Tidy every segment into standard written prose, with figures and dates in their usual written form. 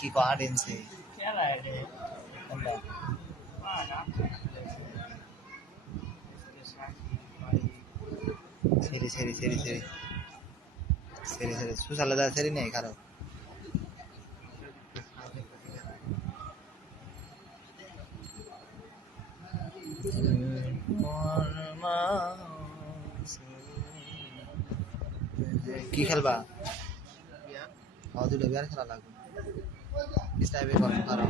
কি কাটেনছে কোনটা সেরি সেরি সেরি সেরি সেরি সেরি সুসালে দা সেরি নেই কারো কি খেলবা দুটো বিয়ার খেলা লাগবে স্টাইপে করো কারো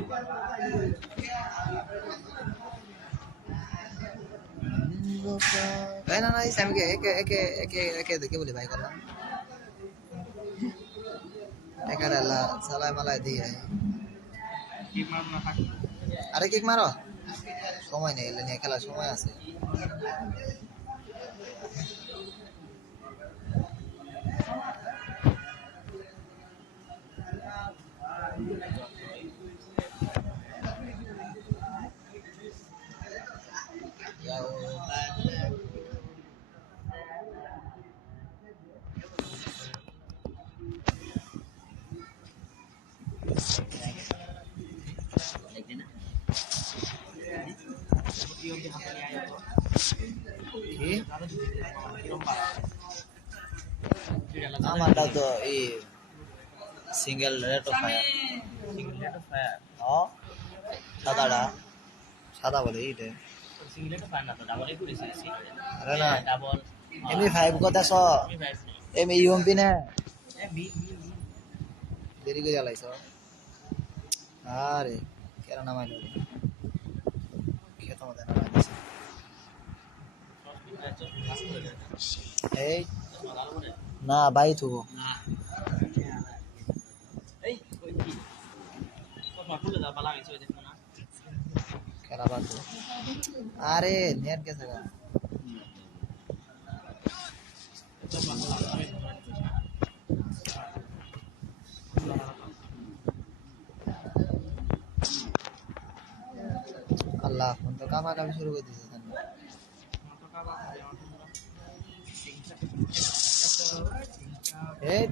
না না इस के एके एके एके एके देखे बोले भाई करना एका डाला सलाय मलाई দিয়ে কিক মারো না থাক আরে কিক মারো সময় নেই এলে নিয়ে খেলা সময় আছে আমারটা তো এই সিঙ্গেল রেট অফ ফায়ার সাদাটা সাদা বলে এইটা সিঙ্গেল রেট অফ ফায়ার না তো ডাবল করেছি আরে না ডাবল এমই 5 কথা স এমই ইউএমপি না দেরি করে জ্বালাইছ আরে কেন নামাইলো খেত মধ্যে নামাইছে এই না বাই থুব খেলা বাদ আরে নেট গেছে গা আল্লাহ ফোন তো কামা কামি শুরু করে দিয়েছে এই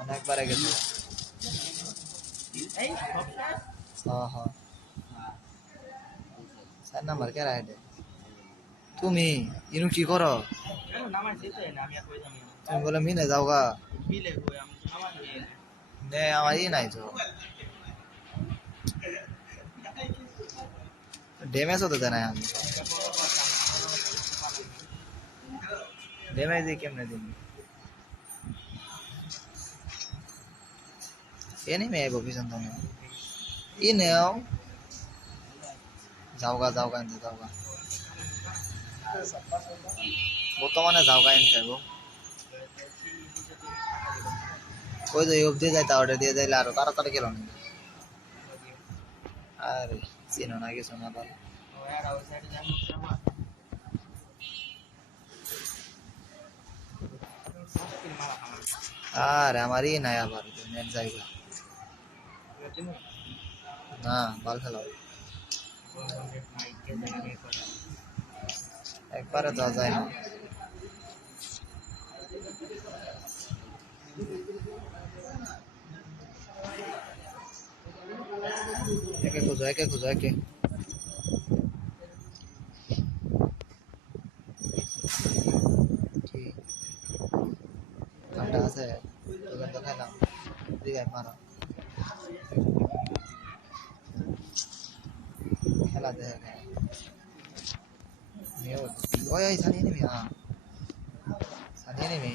অনেকবার গেছে হ্যাঁ হ্যাঁ 4 নাম্বার কে রাইডে তুমি ইনু কি করো তুমি বলে মিনে যাও গা নে আমারই নাই তো ড্যামেজ হতে দেয় না আমি ড্যামেজ দিয়ে কেমনে দিন এনিমে আইবো পিছন থেকে ই নেও যাওগা যাওগা এনতে যাওগা বর্তমানে যাওগা এনতে গো কই তো ইউব দিয়ে যাইতা অর্ডার দিয়ে যাইলে আরো তাড়াতাড়ি গেল না আরে চিনো না কিছু না বল আরে আমারই নাই আবার নেট জায়গা না বল খেলো একবারে তো যায় না একে খুঁজো একে কি কাটা আছে তোদের তো খেলাম রিভাইভ মারো খেলা দেখে ওই ওই সানি নেমি সানি নেমি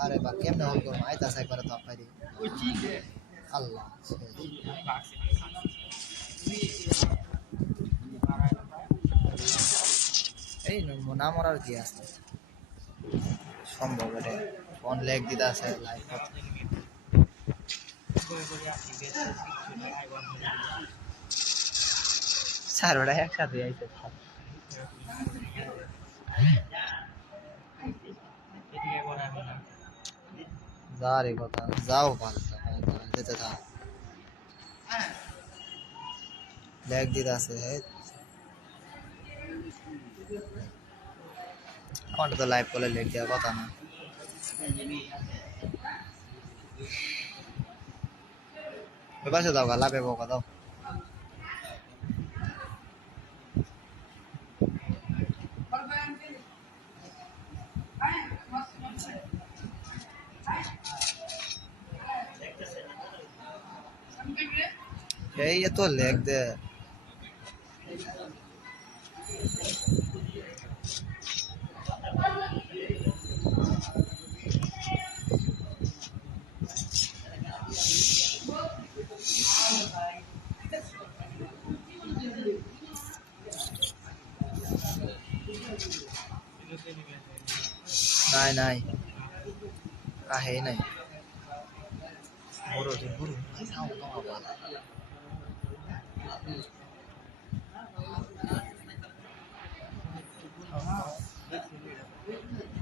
আরে বা কেমনে হল করবো আইতাছে একবারে তো পাইরি আল্লাহ এই না মরার কি আছে সম্ভব এটা ফোন লেগ দিতে আছে লাইভ স্যার ওটা একসাথে আইছে যা রে কথা যাও ভালো যেতে থাক লেগ দিতে আছে আমারটা তো লাইভ করলে লেগ দেওয়ার কথা না Me pasa daw gala pe boka daw. Hey, ये तो लेग दे. Nai nai. Kahe nai. Buru je buru. Sao không học à?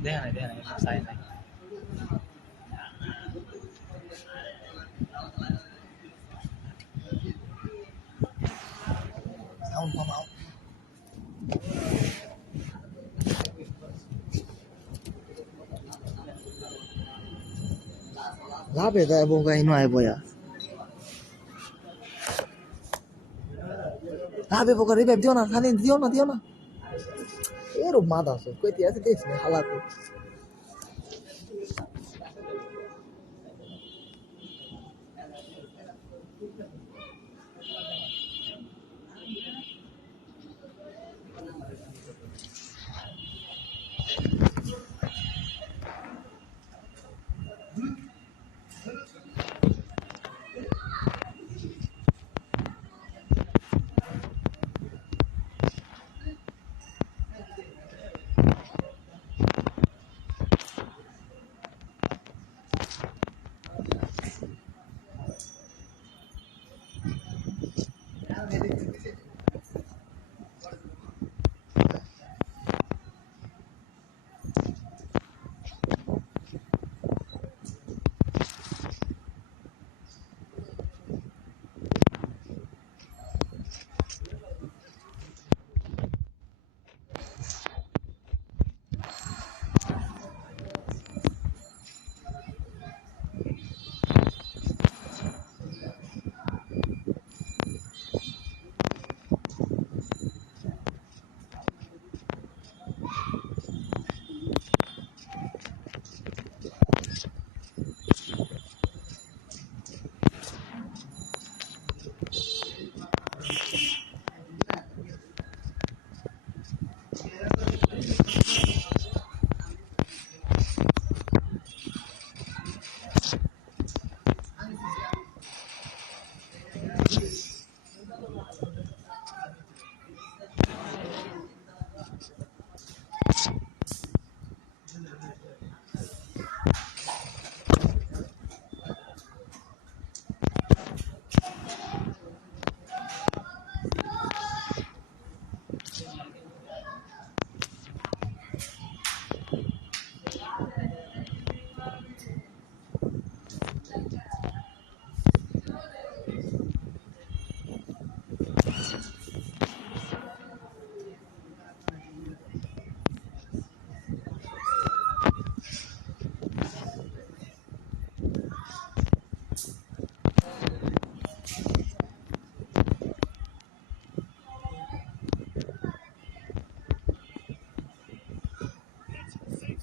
Đây này sai này. Sao không học? Lá về đây vô cái ngoài vậy à? Lá về vô cái đấy diyo na, খালি diyo na. এরকম মাথা আছে কইতে আছে দেখ না Hulagu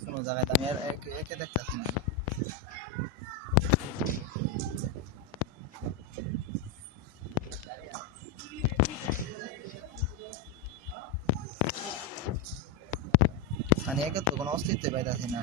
কোনো জায়গায় আমি একে দেখতেছি না মানে একে তো কোনো অস্তিত্ব পাইতাছি না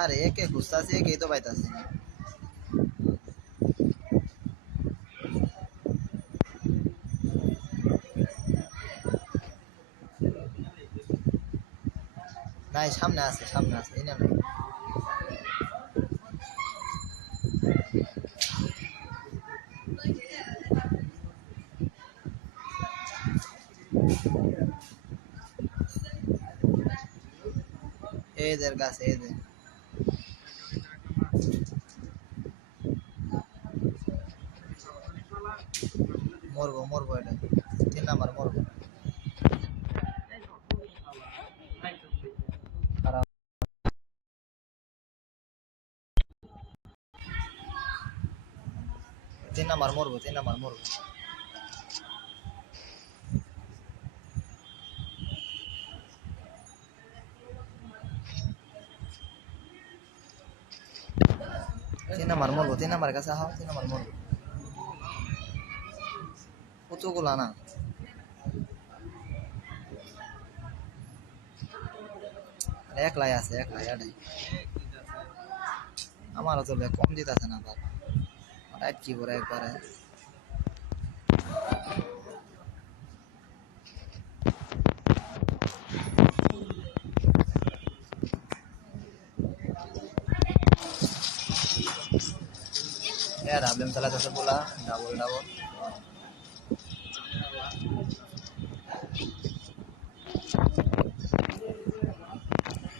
আরে একে খুঁজতাছি একেই তো পাইতাছি না। নাই সামনে আছে এই না নাই। এদের কাছে এদের মরবো এটা 3 নাম্বার মরবো। খারাপ 3 নাম্বার মরবো 3 নাম্বার কাছে আহ 3 নাম্বার মরবো কতগুলা না একলাই আছে এটাই আমারও তো কম দিতেছে না বাপ রাইট কি করে একবারে ডাবলেম চালাতেছে বলা ডাবল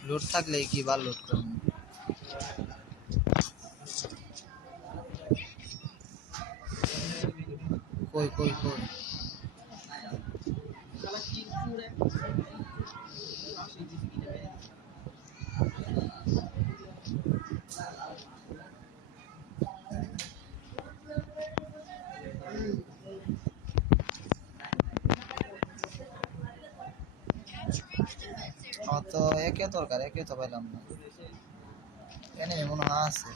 লুট থাকলে কি বার লুট করবো কই তো একে দরকার একে তো পাইলাম না এনে মনে হয় আছে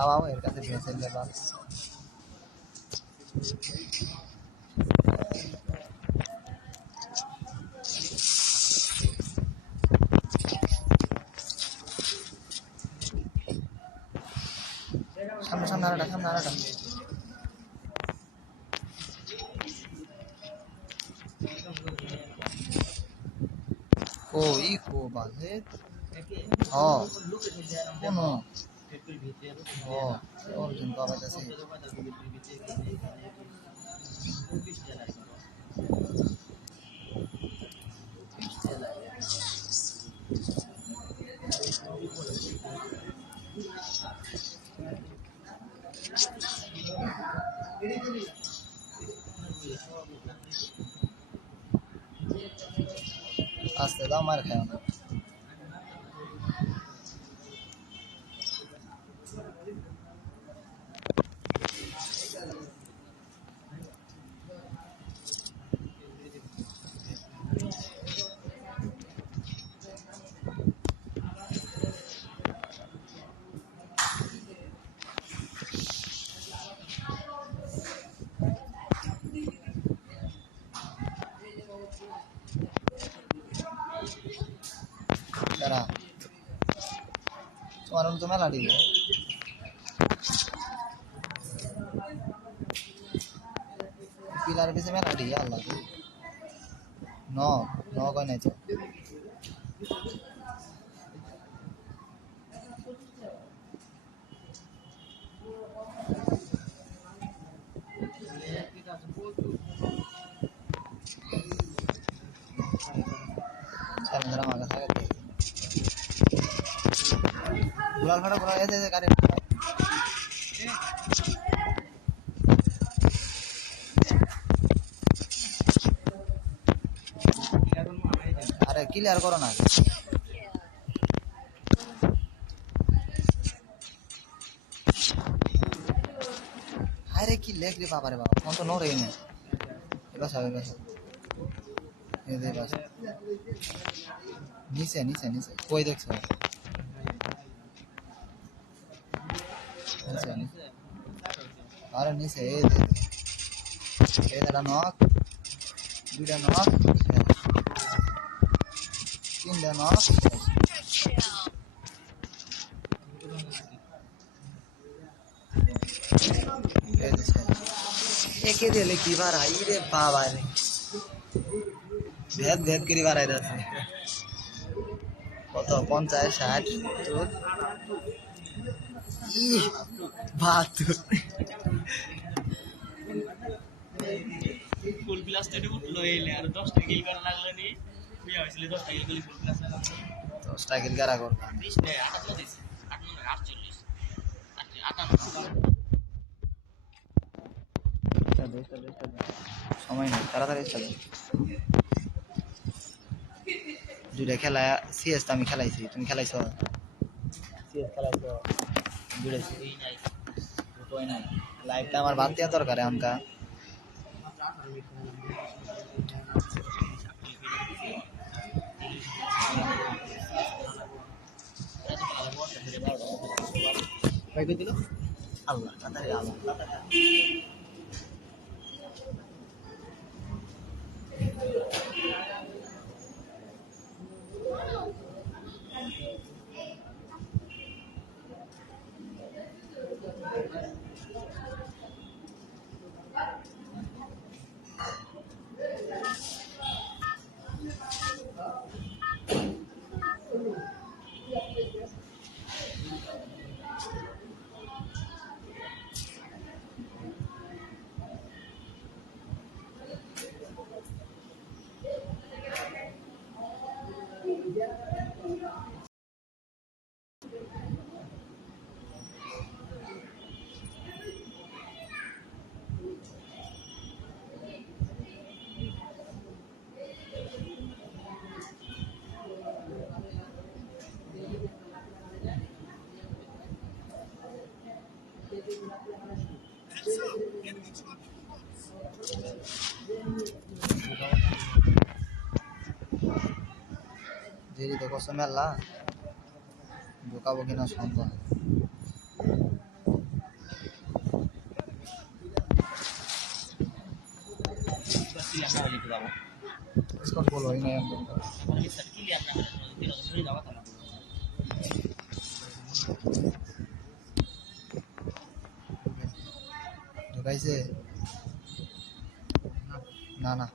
আও এর কাছে ভেসে লেবার সামনে আরেকটা কো বাজে কোনো অর্জুন পাবাইতেছে আস্তে দাও মার খায় না তারা তোমার তো মেলা দিবে পিলার পিছে মেলা দিয়ে আল্লাহ ন কয় নাই তো সামনে আমাকে থাকে গুলাল ফাটা করা এসে গাড়ি আরে ক্লিয়ার করো না আরে কি লেখ রে বাবা রে বাবা ফোন তো নড়েই না এবার সব নিচে কই দেখছো আরে নিচে এই দাঁড়া নক দুইটা নক তিনটা নক একে দিলে কি বার আই রে বাবা রে ভেদ ভেদ করি বার আই আছে কত 50 60 তোর ই ভাত ফুল প্লাস তো উঠলো এলে আর 10টা কিল করা লাগলো নি বিয়া হইছিল 10টা কিল করে ফুল প্লাস লাগলো 10টা কিল কারা করব 20 নে 8 দিছে 8 সময় নেই তাড়াতাড়ি চলে দুইটা খেলা সিএস তো আমি খেলাইছি তুমি খেলাইছো সিএস খেলাইছো দুইটা এই নাই দুটোই নাই লাইভটা আমার বাদ দেওয়া দরকার এমনকা কই দিল আল্লাহ তাড়াতাড়ি আল্লাহ তাড়াতাড়ি দেরিতে কষ্ট মেলা ঢোকাবো কিনা সন্দেহ স্কট বল হয় না ঢোকাইছে না না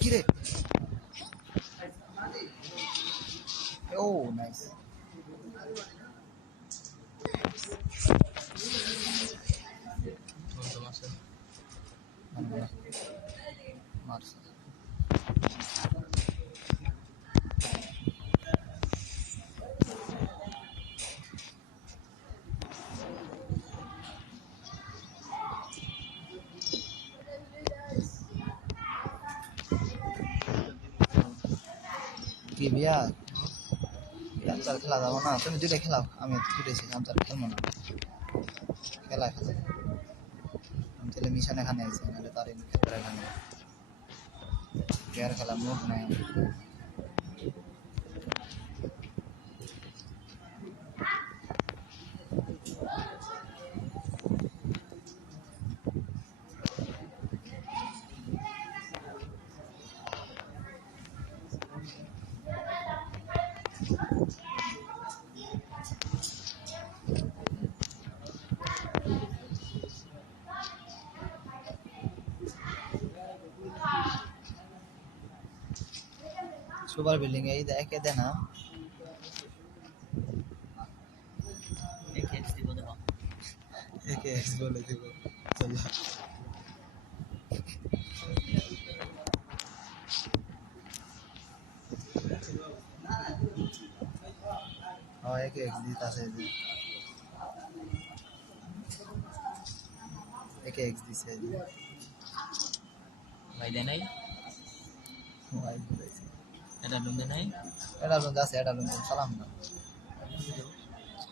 কিরে ও নাইস মারছে কি বিয়া আমচার খেলা যাবো না তুমি দুইটা খেলাও আমি দুইটাছি আমচার খেলবো না খেলা খেলা আমি তাহলে মিশন এখানে আছি নাহলে তার ক্ষেত্রে এখানে প্লেয়ার খেলা মুখ নাই सुपर बिल्डिंग है इधर के देना एक एक्स बोले थे वो चल हाँ एक एक्स दीता से एक एक्स दी से ভাই দেয় নাই भाई बोले এটা লুন দেয় নাই এটা লুন দাস এটা লুন সালাম না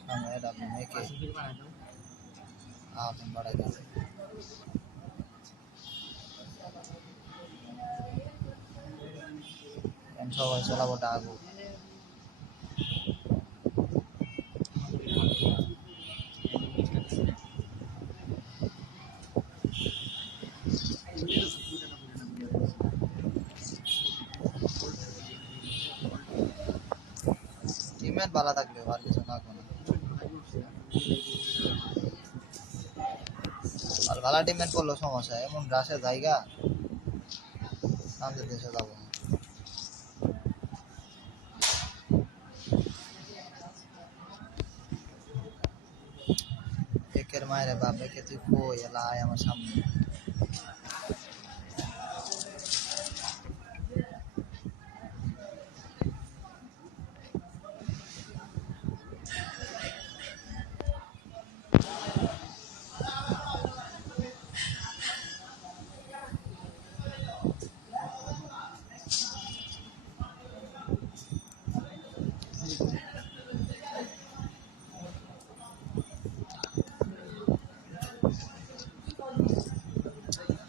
আমি এটা আপনি মেয়েকে আসিফের বাড়াই দাও আপনি বাড়াই দিয়েছে সবাই চলাবো ডাকবো টিমমেট ভালো থাকবে আর কিছু না কোনো আর ভালো টিমমেট করলো সমস্যা এমন রাশের জায়গা আমাদের দেশে যাবো একের মায়ের বাপ একে তুই কই এলা আয় আমার সামনে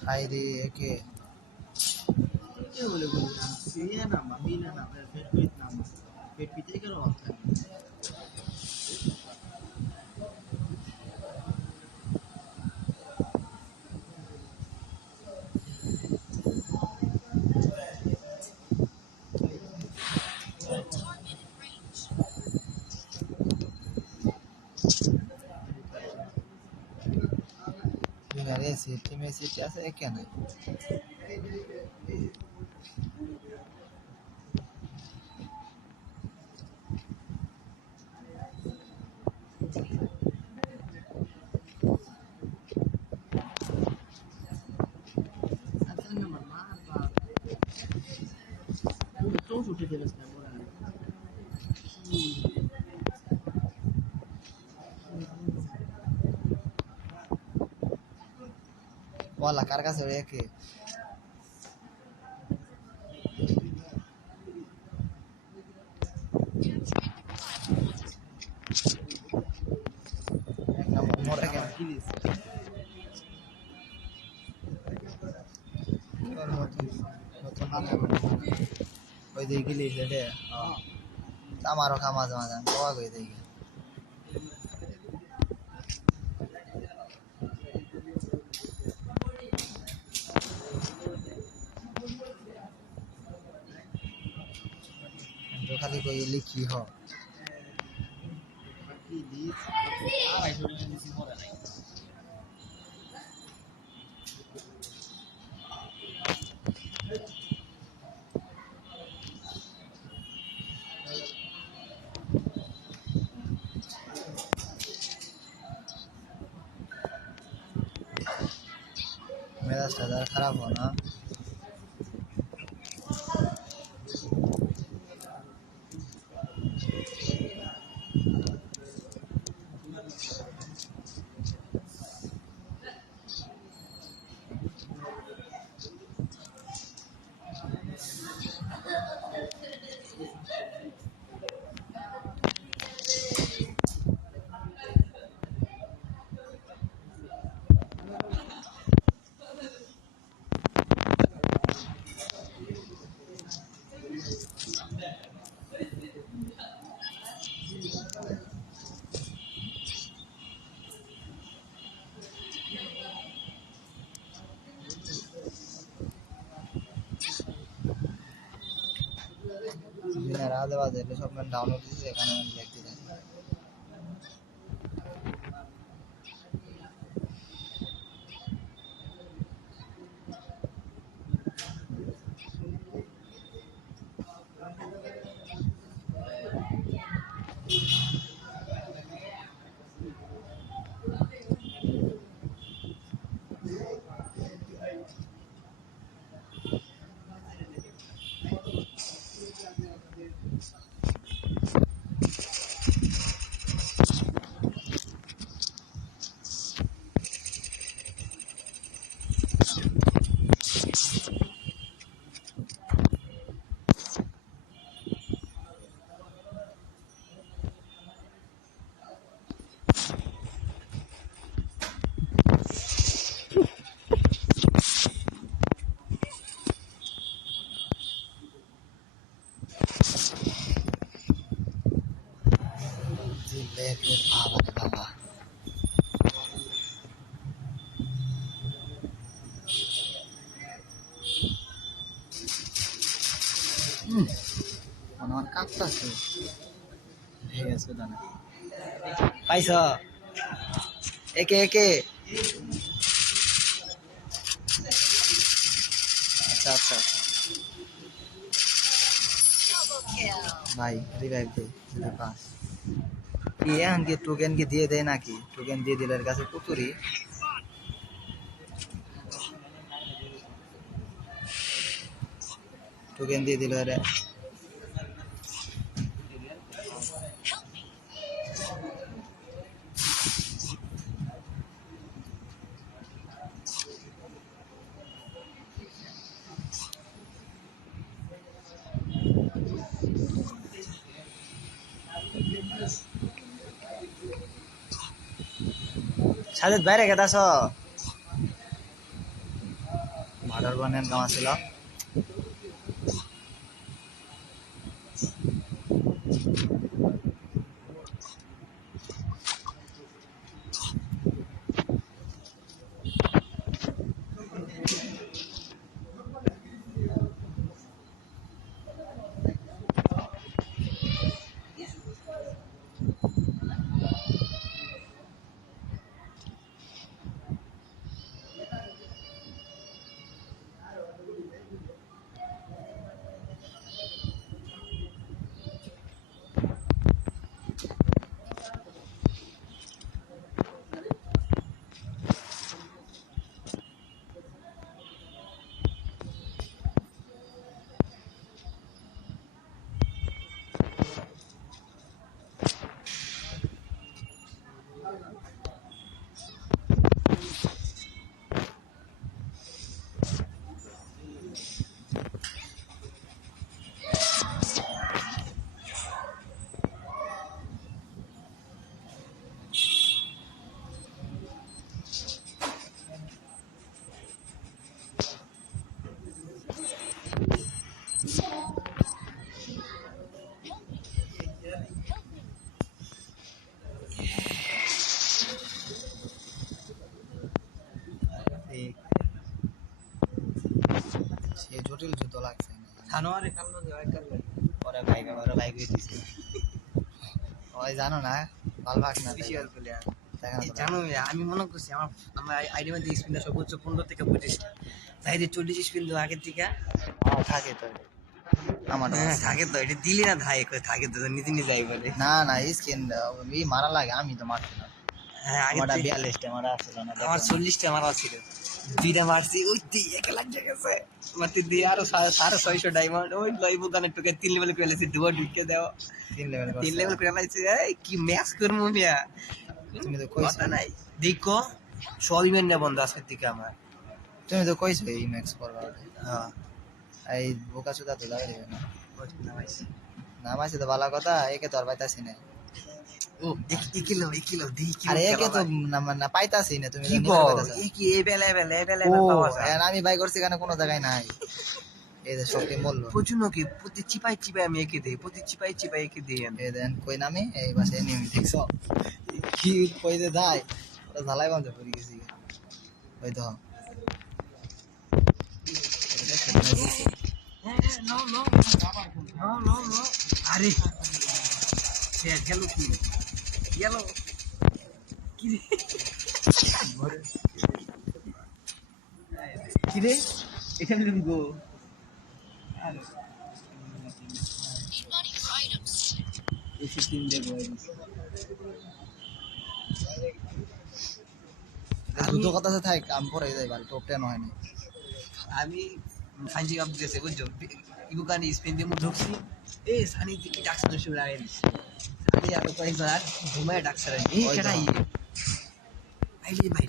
খাই রে একে কে বলে বললাম সিয়া না মামিনা না পেট পেট না পেট পিতে গেল অর্থ আরে টিমে সিট আছে একে নাই আচ্ছা না মামা বা তো ছুটে গেলস না বড় বলা কার কাছে একে এক নম্বর মরে কেন কিলিস নতুন ওই দিয়ে গেলি রে আমারও খা মাঝে মাঝে আমি কবা কই দেখি খালি কই লিখি হ কিলিস আই ছোট দিছি মরা নাই মেজাজটা যারা খারাপ হয় না দিনের আধে বাজে সব ডাউনলোড দিয়েছে এখানে আমি দেখতে থাকি আমার কাঁপতাছে ঠিক আছে দাঁড়া পাইছ একে একে আচ্ছা আচ্ছা আচ্ছা ভাই রিভাইভ দে যদি পাস কি এখন কি টোকেন কি দিয়ে দেয় নাকি টোকেন দিয়ে দিলে এর কাছে পুতুরি টোকেন দিয়ে দিল এর সাজেদ বাইরে গেতাছ ভাড়ার বানেন কাম ছিল সে জটিল যুদ্ধ লাগছে জানুয়ারি কাল পরে ভাই দিছে ওই জানো না ভাল ভাগ না বিশাল প্লেয়ার দেখা না জানো আমি মনে করছি আমার আইডি মধ্যে স্পিনটা সর্বোচ্চ 15 থেকে 25টা তাই যে 40 স্পিন দেওয়া আগের থেকে থাকে তো আমার থাকে তো এটা দিলি না ধাই করে থাকে তো নিজে নিজে যাই বলে না না স্কিন মারা লাগে আমি তো মারছি না হ্যাঁ আগে আমার 42টা মারা আসছিল না আমার 40টা মারা ছিল দুইটা মারছি ওই 1 লাখ গেছে মারতে দিয়ে আরো 650 ডায়মন্ড ওই লাইভ গানে টুকে 3 লেভেল করে লেছি দুবার ঢুকে দাও 3 লেভেল করে লাইছি এই কি ম্যাচ করবো মিয়া তুমি তো কইছো কথা নাই দেখো সবই মেন না বন্ধ আজকের দিকে আমার তুমি তো কইছো এই ম্যাক্স করবা হ্যাঁ এই বোকা চোদা তো লাগে না নামাইছি নামাইছে তো ভালো কথা একে তো আর পাইতাছি না ও একিলো দি কি আরে একে তো না পাইতাছি না তুমি কি নিজে গো পাইতাছো একি এভেলেবল ও পাওয়া যায় আর আমি বাই করছি এখানে কোনো জায়গায় নাই এই যে শক্তি মূল্য প্রচুর কি প্রতি চিপাই আমি একে দেই প্রতি চিপাই একে দেই আমি এই দেন কই নামি এই বাসে নিয়মি দেখছো কি কই যে যায় ওটা ঝালাই বাঁধে পড়ে গেছি ওই তো নো আরে সে গেল কি গেল কি রে এটা লুঙ্গো এসে তিন দেবো দুটো কথা আছে থাক আমি পরে যাই ভাই টপ 10 হয়নি আমি ফাইজি কাপ দিতেছে বুঝছো ইবুকানি স্পেন দিয়ে মুখ ঢুকছি এই সানি কি ডাক্তার শুরু লাগাই দিছি সানি আর কয়েকজন আর ঘুমায় ডাক্তার এই কেডাই আইলে ভাই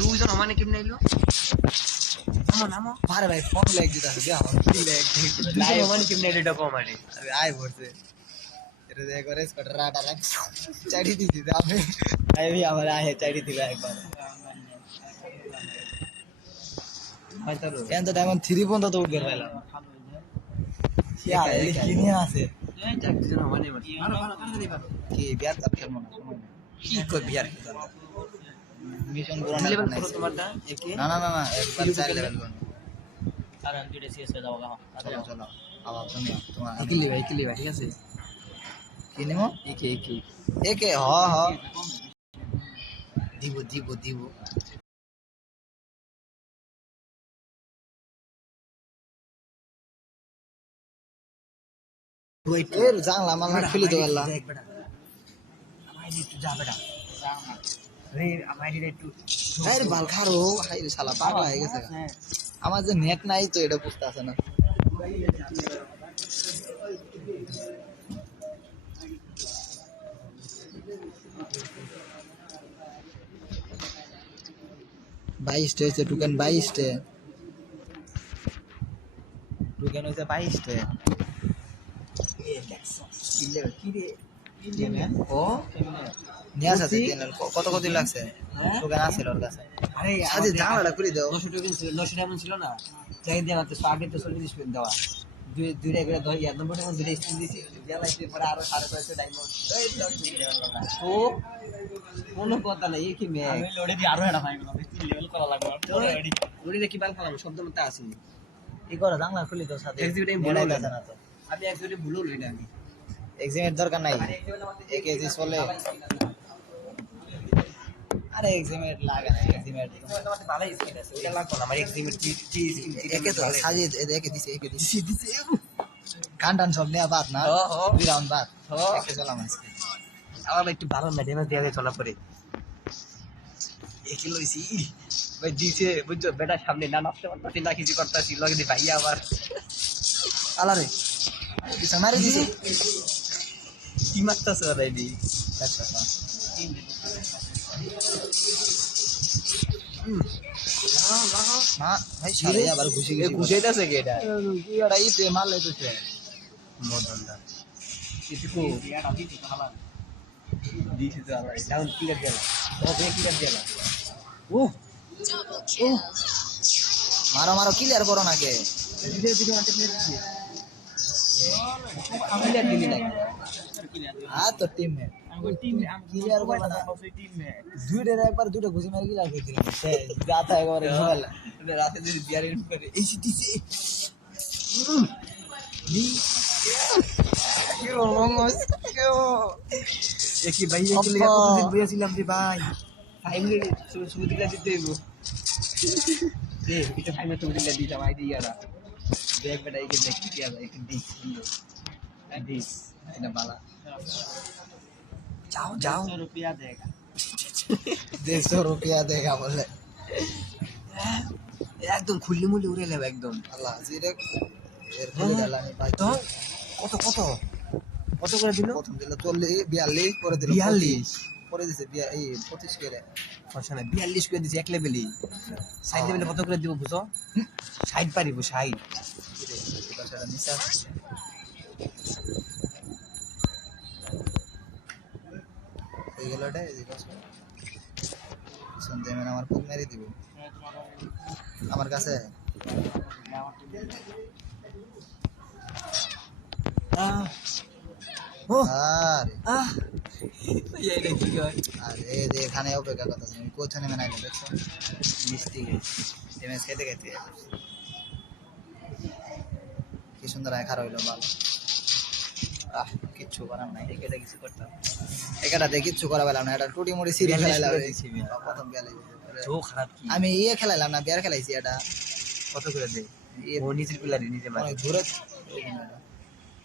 দুজন মানে কেমনে আইলো নামো আরে ভাই ফোন লাগ দিতে আছে দেখ কি লাগ লাইভ মানে কেমনে আইলো ডকো মানে আরে আই পড়ছে এটা দেখ করে স্কটার রাটা রাখ চাড়ি দিছি আমি আই ভি আমার আয় চাড়ি দিলা একবার হয়তো কেন তো ডায়মন্ড 3 পর্যন্ত তো উঠবে পাইলাম কি নিয়ে আছে কি বিয়ার কাপ খেলবো না সময় নেই কি কই বিয়ার মিশন পুরো লেভেল করো তোমারটা একে না একবার 4 লেভেল করব চলো চলো আবার তুমি তোমার কিলি ভাই ঠিক আছে কি নেবো একে একে একে হ হ দিব দিব দিব এর জানলা মানলা খুলে দেবো আল্লাহ আরে বাল খারো হাই রে শালা পাগলা হয়ে গেছে গা। আমার যে নেট নাই তো এটা বুঝতে আছে না বাইশটে হয়েছে টুকেন বাইশটে টুকেন হয়েছে বাইশটে ও নিয়ে আসা কত কত লাগছে টুকেন আছে ওর কাছে আরে আজ জামাটা খুলে দাও 900 টাকা ছিল 900 টাকা ছিল না চাই দেওয়া তো 60 তো 40 স্পিন দেওয়া দুই টাকা করে 90 টাকা দুই স্পিন দিছি দেওয়াইতে পরে আরো 550 ডায়মন্ড এই তো কোনো কথা নাই কি মে আমি লোডে দি আরো এটা পাইবো 3 লেভেল করা লাগবে লোডে কি বাল খেলাম শব্দ মতে আসেনি কি করে জানলা খুলে দাও সাথে এক্সিকিউটিভ বলে বলে গেছে না তো আমি এক্সিকিউটিভ ভুলো লইনা আমি এক্সামের দরকার নাই এক কেজি চলে আরে এক্সামের লাগে না এক্সামের ভালো স্কিল আছে ওটা লাগবে না আমার এক্সিকিউটিভ টি স্কিল একে তো সাজিয়ে একে দিছে কান টান সব নেওয়া বাদ না দুই রাউন্ড বাদ একে চলাম আজকে আমার একটু ভালো না ড্যামেজ দেওয়া চলা পরে একে লইছি ভাই দিছে বুঝছো বেটা সামনে না নষ্ট করতেছি না কিছু করতেছি লগে দি ভাইয়া আবার আলারে দিছে মারি দিছে কি মারতাছ রে দি আচ্ছা না ভাই সারে আবার ঘুষি এ ঘুষাইতাছে কি এটা কি এটা ইতে মারলে তো সে মদনদা কিছু দিছে তো আলাই ডাউন ক্লিয়ার গেল ও বে ক্লিয়ার গেল ও ও মারো মারো ক্লিয়ার করো না কে দিতে দিতে আনতে মেরেছি ক্লিয়ার দিলি না হ্যাঁ তো টিম মে ক্লিয়ার করো না দুইটার একবার দুটো ঘুষি মারি ক্লিয়ার করে দিলাম সে যাতা একবারে ঝামেলা রাতে যদি বিয়ারের করে এই দিছে কি ভাই কি লেগে কতদিন বইয়াছিলাম রে ভাই 5 মিনিট সুবিধা দিলা দিতে হইব দে এটা 5 মিনিট সুবিধা দিলাম আই দিয়ারা দেখ বেটা এই দেখ কি আছে এক দিস দিস এটা বালা যাও যাও रुपया देगा 150 रुपया देगा बोले একদম খুললি মুলি উড়ে নেবে একদম আল্লাহ জিরে এর ফলে ডালানি ভাই তো কত কত কত করে দিল প্রথম দিল 40 42 পরে দিল 42 পরে দিছে এই 25 করে সমস্যা নাই 42 করে দিছে এক লেভেলই সাইড লেভেলে কত করে দিব বুঝো 60 পারিব 60 এটা নিচে এই গেলটা এদিকে শুনতে মানে আমার পুক মেরে দিব আমার কাছে আরে এখানে অপেক্ষা কথা তুমি কোথায় নেমে নাই দেখছো মিষ্টি ড্যামেজ খেতে খেতে কি সুন্দর আখার হইলো ভালো কিচ্ছু করার নাই এটা কিছু করতাম এটাতে কিচ্ছু করা পেলাম না এটা টুটি মুড়ি সিরি খেলাইলাম প্রথম গেলে আমি ইয়ে খেলাইলাম না বিয়ার খেলাইছি এটা কত করে দেয় ও নিচের পিলারে নিচে মারে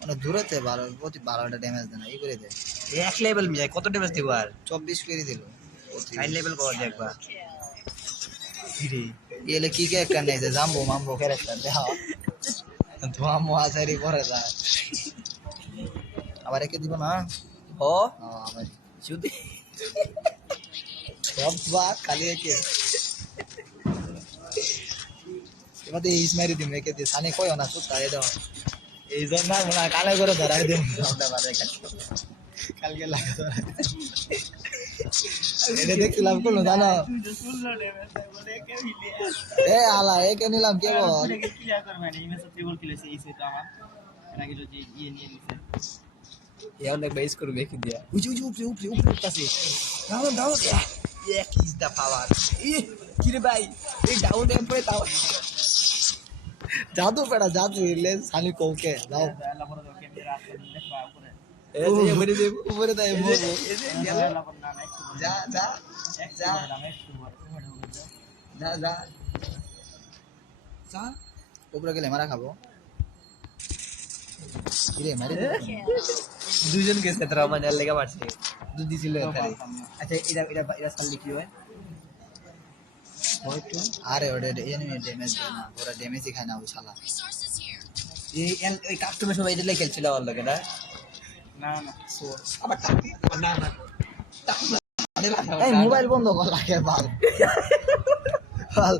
অনেক দূরেতে ভালো প্রতি 12টা ড্যামেজ দেয় না এই করে দেয় এক লেভেল মিলাই কত ড্যামেজ দিব আর 24 করে দিল হাই লেভেল করা যায় একবার ফিরে এলে কি কে একটা নেই যে জাম্বো মাম্বো ক্যারেক্টার দেওয়া ধোয়া মোয়া সারি করে যায় আবার একে দিব না ও আবার শুধু সব বা খালি একে এবার এই ইসমাইরি দিম একে দিয়ে সানে কয় না সুতা এ দাও এই জন্য না কালে করে ধরাই দিম কালকে লাগা ধরাই এটা দেখছিলাম কোন জানো এ আলা একে নিলাম কেবল অনেক বেস করবে কি দিয়া উঁচু উঁচু উপরে উপরে উপরে পাশে ডাউন ডাউন এক ইজ দা পাওয়ার কি রে ভাই এই ডাউন এর পরে তাও জাদু পেড়া জাদু এলে সানি কোকে দাও উপরে দেয় মরবো যা যা যা যা যা যা উপরে গেলে মারা খাবো কিরে মারি দুজন গেছে তোরা মানে লেগে মারছে দুধ দিছিল এখানে আচ্ছা এটা এটা এটা সামনে কি হয় হয়তো আরে ওটা এনিমি ড্যামেজ দেয় না ওরা ড্যামেজই খায় না ওই শালা এই কাস্টমার সবাই এটা খেলছিল আমার লোকে না না না আবার টাকি না না এই মোবাইল বন্ধ কর লাগে বাল বাল